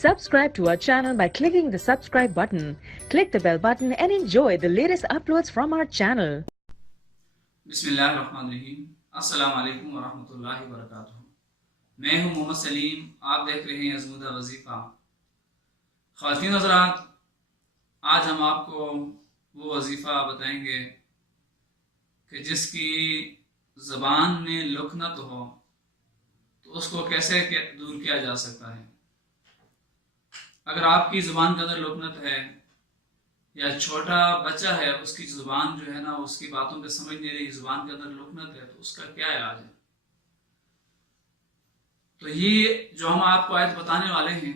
Subscribe to our channel by clicking the subscribe button. Click the bell button and enjoy the latest uploads from our channel. बिस्मिल्लाहिर्रहमानिर्रहीम। अस्सलाम वालेकुम वरहमतुल्लाहि वबरकातुहू। मैं हूं मोहम्मद सलीम, आप देख रहे हैं अज़मुदा वजीफ़ा। ख़वातीन हज़रात, आज हम आपको वो वजीफ़ा बताएंगे कि जिसकी ज़बान में लुकनत हो तो उसको कैसे दूर किया जा सकता है। अगर आपकी ज़ुबान के अंदर लुकनत है या छोटा बच्चा है, उसकी ज़ुबान जो है ना, उसकी बातों को समझ नहीं रही, ज़ुबान के अंदर लुकनत है, तो उसका क्या इलाज है। तो ये जो हम आपको आयत बताने वाले हैं,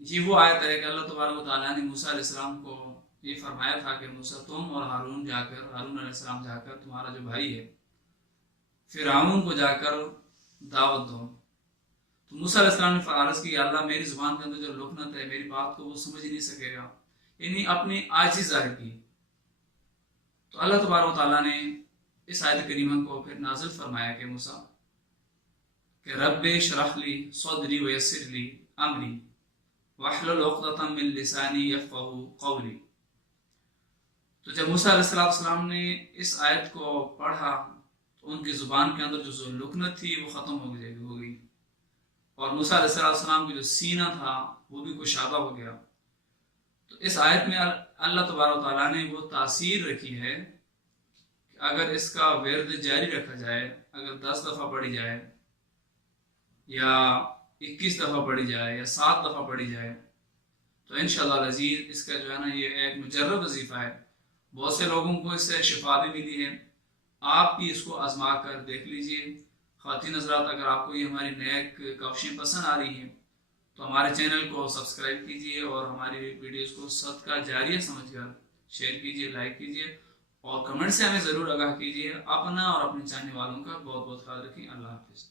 ये वो आयत है कि अल्लाह तबारक व तआला ने मूसा अलैहिस्सलाम को ये फरमाया था कि मूसा, तुम और हारून अलैहिस्सलाम जाकर तुम्हारा जो भाई है फिरऔन को जाकर दावत दो। तो मूसा अलैहिस्सलाम ने अर्ज़ की, अल्लाह मेरी ज़ुबान के अंदर जो लुकनत है, मेरी बात को वो समझ ही नहीं सकेगा, यानी अपनी आजिज़ ज़ाहिर की। तो अल्लाह तबारक व तआला ने इस आयत करीमा को फिर नाज़िल फरमाया कि मूसा कि रब्बे शरह ली सदरी व यस्सिर ली अमरी वहलुल उक़दतम मिन लिसानी यफ़क़हू क़ौली। तो जब मूसा अलैहिस्सलाम ने इस आयत को पढ़ा तो उनकी ज़ुबान के अंदर जो लुकनत थी वो ख़त्म हो गई और मूसा अलैहिस्सलाम का जो सीना था वो भी कुशादा हो गया। तो इस आयत में अल्लाह तबारक व तआला ने वो तासीर रखी है कि अगर इसका विर्द जारी रखा जाए, अगर 10 दफ़ा पढ़ी जाए या 21 दफ़ा पढ़ी जाए या 7 दफ़ा पढ़ी जाए, तो इंशाअल्लाह अज़ीज़ इसका जो है ना, ये एक मुजर्रब वजीफ़ा है। बहुत से लोगों को इससे शिफा भी मिली है। आप भी इसको आजमा कर देख लीजिए। ख़वातीन हज़रात, अगर आपको ये हमारी नए काविशें पसंद आ रही हैं तो हमारे चैनल को सब्सक्राइब कीजिए और हमारी वीडियोस को सदका जारिया समझकर शेयर कीजिए, लाइक कीजिए और कमेंट से हमें ज़रूर आगाह कीजिए। अपना और अपने चाहने वालों का बहुत बहुत ख्याल रखें। अल्लाह हाफ़िज़।